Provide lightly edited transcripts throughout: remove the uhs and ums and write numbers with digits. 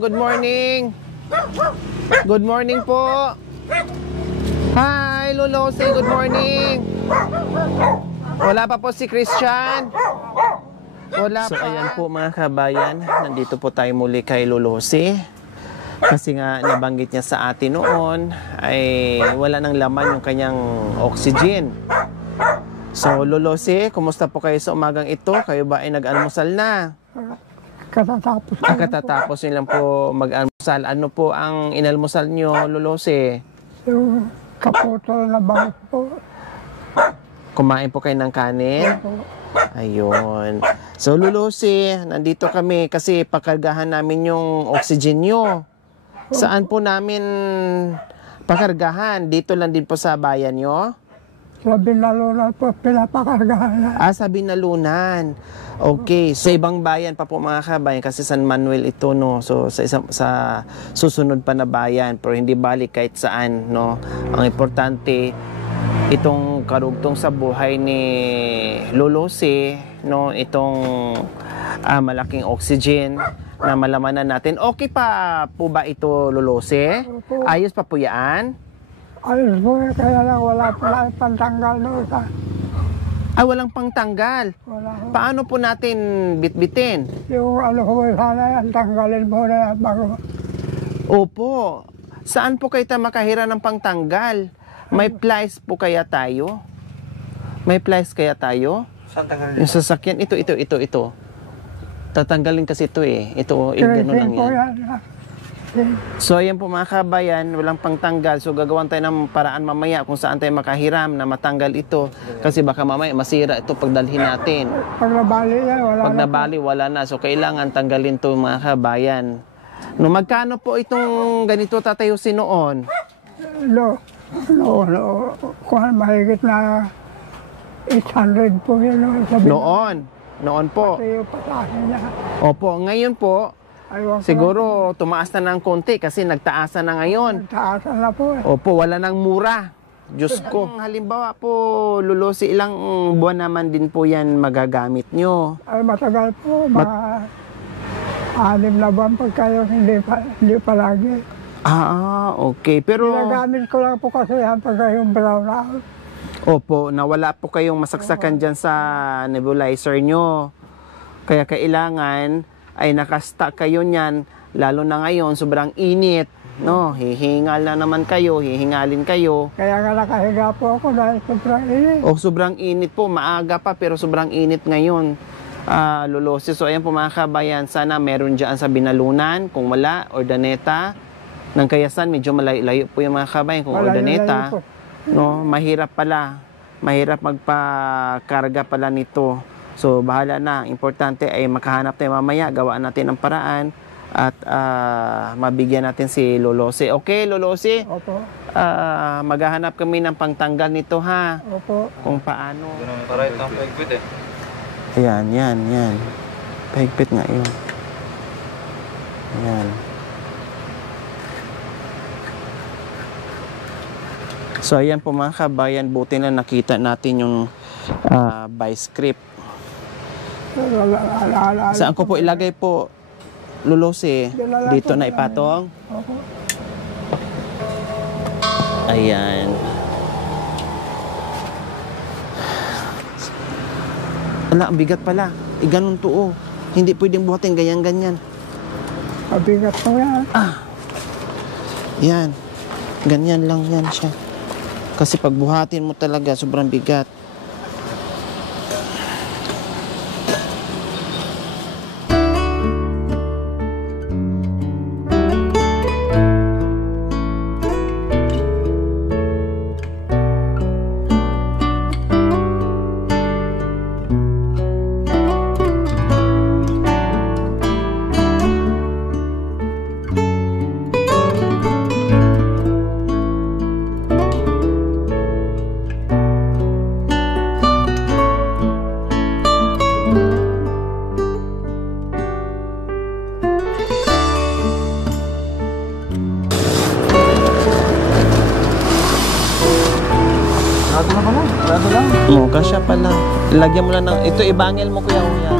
Good morning. Good morning po. Hi, Lolo. Say good morning. Wala pa po si Christian. Wala pa. So, ayan po mga kabayan. Nandito po tayo muli kay Lolosi. Kasi nga nabanggit niya sa atin noon ay wala nang laman yung kanyang oxygen. So, Lolosi, kumusta po kayo sa umagang ito? Kayo ba ay nag-almusal na? Katatapos. Katatapos nilang po mag-almusal. Ano po ang inalmusal nyo, Lolosi? Yung kaputol na bangit po. Kumain po kayo ng kanin? Ayun. So, Lolosi, nandito kami kasi pakargahan namin yung oxygen nyo. Saan po namin pakargahan? Dito lang din po sa bayan nyo? Sa Binalunan po, pinapakargahan. Sa Binalunan. Okay. Sa ibang bayan pa po mga kabayan kasi San Manuel ito, no? So, sa susunod pa na bayan. Pero hindi balik kahit saan, no? Ang importante, itong karugtong sa buhay ni Lolosi, no? Itong malaking oxygen na malamanan natin. Okay pa po ba ito, Lolosi? Ayos pa po yan? Ayos po, kaya lang wala pala pantanggal doon sa... Walang pangtanggal. Wala po. Paano po natin bitbitin? Yung ano ko sana yan, tanggalin mo na yan bago. Opo. Saan po kayo makahira ng pangtanggal? May plies po kaya tayo? May plies kaya tayo? Saan tanggalin? Yung sasakyan, ito. Tatanggalin kasi ito eh. Ito, gano'n lang yan. So, ayan po mga kabayan, walang pangtanggal. So, gagawan tayo ng paraan mamaya kung saan tayo makahiram na matanggal ito. Kasi baka mamaya masira ito pagdalhin natin. Pag nabali yan, wala Pag nabali, wala na. So, kailangan tanggalin ito mga kabayan. No, magkano po itong ganito tatayusin noon? Kung mahigit na 800 po yun. Noon po. Pati yung patahin niya. Opo, ngayon po, siguro tumaas na ng konti kasi nagtaasan na ngayon. Nagtaasan na po eh. Opo, wala nang mura. Diyos ko. Halimbawa po, Lolosi, ilang buwan naman din po yan magagamit nyo? Ay matagal po, mga 6 na buwan pagka yun, hindi palagi. Okay. Pero... Ginagamit ko lang po kasi yan pagka yung brown out. Opo, nawala po kayong masaksakan dyan sa nebulizer nyo. Kaya kailangan ay nakastock kayo niyan, lalo na ngayon, sobrang init. No, hihingal na naman kayo, hihingalin kayo. Kaya nga nakahiga po ako dahil sobrang init. Sobrang init po, maaga pa pero sobrang init ngayon. Lolosi, so ayan po mga kabayan, sana meron dyan sa Binalunan, kung wala, Ordaneta. Ng Kayasan, medyo malayo po yung mga kabayan, kung Ordaneta. No, mahirap magpakarga pala nito. So bahala na, importante ay makahanap tayo mamaya, gawaan natin ang paraan at mabigyan natin si Lolosi. Okay, Lolosi? Opo. Maghahanap kami ng pangtanggal nito ha. Opo. Kung paano. Para ito ang paigpit eh. Yan. Paigpit nga yun. Yan. So, ayan po mga kabayan, buti na nakita natin yung vice grip. Saan ko po ilagay po, Lolosi? Dito na ipatong? Opo. Ayan. Ang bigat pala. Ganun to. Hindi pwedeng buhatin ganyan-ganyan. Mabigat po yan. Yan. Ganyan lang yan siya. Kasi pag buhatin mo talaga, sobrang bigat. Kasya pala. Lagyan mo lang ng... Ito, ibangil mo kuya. Yan.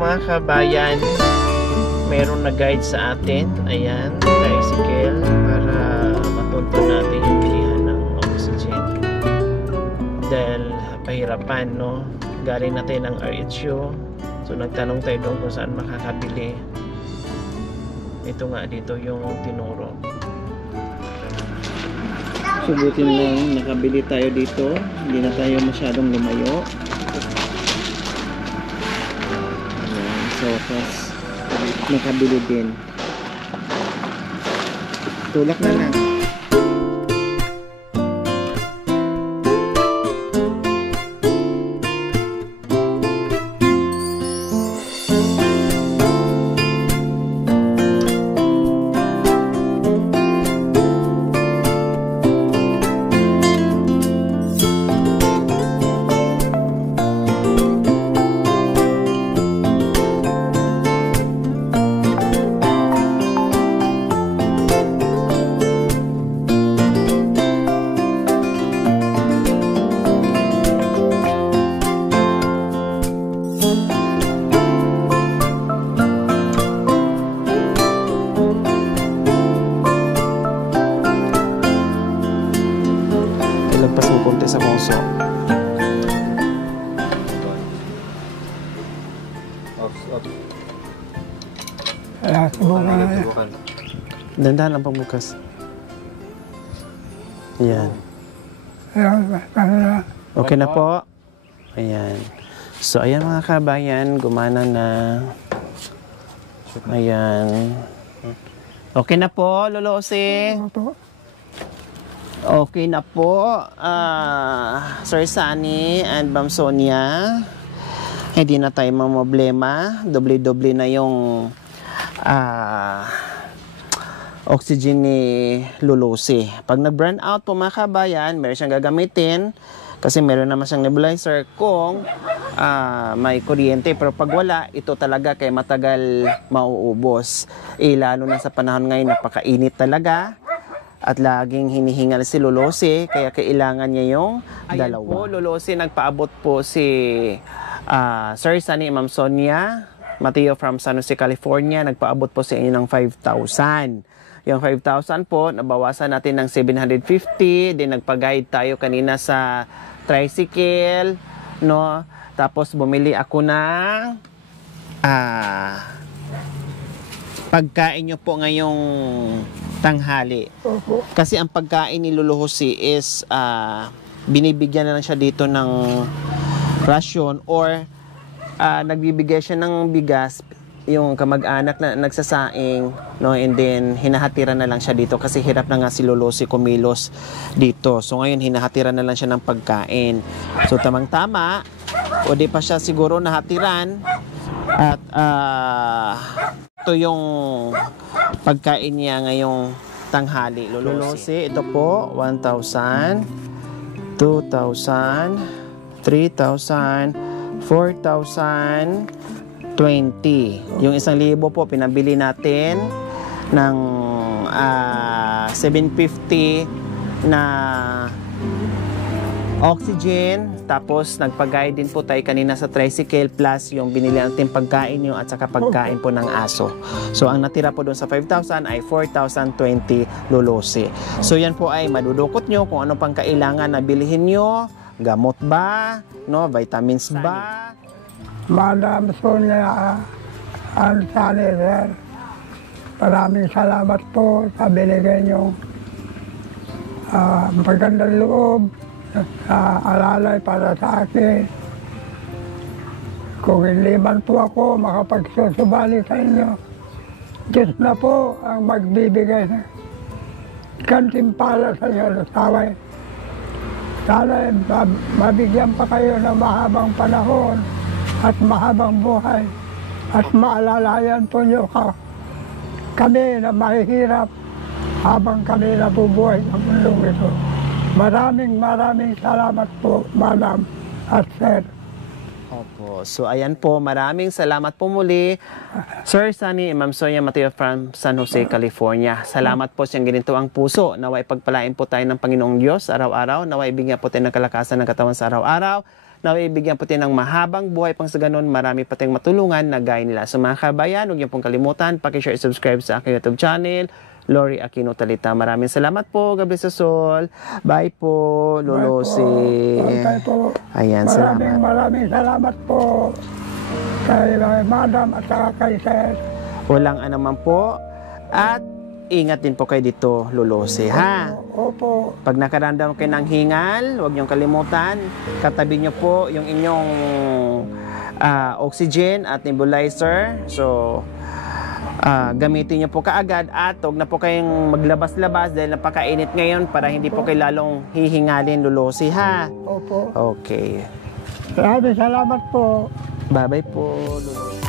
mga kabayan, meron na guide sa atin. Ayan, tricycle para matunto natin yung bilihan ng oxygen. Dahil pahirapan, no? Galing natin ng RHU. So nagtanong tayo doon kung saan makakabili. Ito nga dito yung tinuro. Subutin lang, nakabili tayo dito. Hindi na tayo masyadong lumayo. Ayan, so tapos nakabili din. Tulak na lang. Lagpas ng konti sa puso. Kaya subukan na yan. Dandahan ang pagbukas. Ayan. Kaya, Okay na po. Ayan. So, ayan mga kabayan, gumana na. Ayan. Okay na po, Lolo Ose. po. Okay na po, Sir Sunny and Ma'am Sonia. Hindi na tayo problema. Doble-doble na yung oxygen ni Lulusi. Pag nag-burn out po mga kabayan, meron siyang gagamitin kasi meron naman siyang nebulizer kung may kuryente. Pero pag wala, ito talaga kay matagal mauubos. Lalo na sa panahon ngayon, napakainit talaga. At laging hinihingal si Lolosi, kaya kailangan niya yung dalawa. Ayan po, Lolosi, nagpaabot po si Sir Sunny, Ma'am Sonia, Mateo from San Jose, California. Nagpaabot po sa inyo ng 5,000. Yung 5,000 po, nabawasan natin ng 750. Then nagpag-guide tayo kanina sa tricycle, no? Tapos bumili ako ng pagkain nyo po ngayong tanghali. Opo. Kasi ang pagkain ni Lolo Jose is binibigyan na lang siya dito ng ration or nagbibigay siya ng bigas yung kamag-anak na nagsasaing, no, and then hinahatiran na lang siya dito kasi hirap na nga si Lolo Jose kumilos dito. So ngayon hinahatiran na lang siya ng pagkain. So tamang-tama, o di pa siya siguro nahatiran at ito yung pagkain niya ngayong tanghali. Lolo Jose, ito po 1,000, 2,000, 3,000, 4,000, 20. Yung 1,000 po pinabili natin ng 750 na oxygen. Tapos nagpag-guide din po tayo kanina sa tricycle plus yung binili natin pagkain nyo at saka pagkain po ng aso. So ang natira po doon sa 5,000 ay 4,020 Lolosi. So yan po ay madudukot nyo kung ano pang kailangan na bilhin nyo. Gamot ba? No? Vitamins ba? Madam Sonia Ansani, sir. Maraming salamat po sa binigay niyong magandang loob alalay para sa akin. Kung hindi man po ako makapagsusubali sa inyo, Diyos na po ang magbibigay ng gantimpala sa inyo sa away. Sana mabigyan pa kayo ng mahabang panahon at mahabang buhay at maalalayan po nyo kami na mahihirap habang kami nabubuhay sa mundong ito. Maraming salamat po, Madam at Sir. Opo. So, ayan po. Maraming salamat po muli. Sir Sunny, Ma'am Sonia Mateo from San Jose, California. Salamat po siyang ginito ang puso. Naway pagpalain po tayo ng Panginoong Diyos araw-araw. Naway bigyan po tayo ng kalakasan ng katawan sa araw-araw. na ibigyan po tayo ng mahabang buhay pang sa ganun. Marami pa tayong matulungan na gaya nila. Sa mga kabayan, huwag niyo pong kalimutan, pakishare at subscribe sa aking YouTube channel, Lori Aquino Talita. Maraming salamat po. God bless us all. Bye po, Lolo Si. Bye po. Ayan, salamat. Maraming salamat po kay Madam at saka kay Sir. Walang anuman po. At ingat din po kayo dito, Lolo Si, ha? Opo. Pag nakaramdam kayo ng hingal, huwag niyong kalimutan, katabi niyo po yung inyong oxygen at nebulizer. So, gamitin niyo po kaagad at huwag na po kayong maglabas-labas dahil napakainit ngayon para hindi po kayo lalong hihingalin, Lolo Si, ha? Opo. Okay. Maraming salamat po. Bye-bye po, Lolo Si.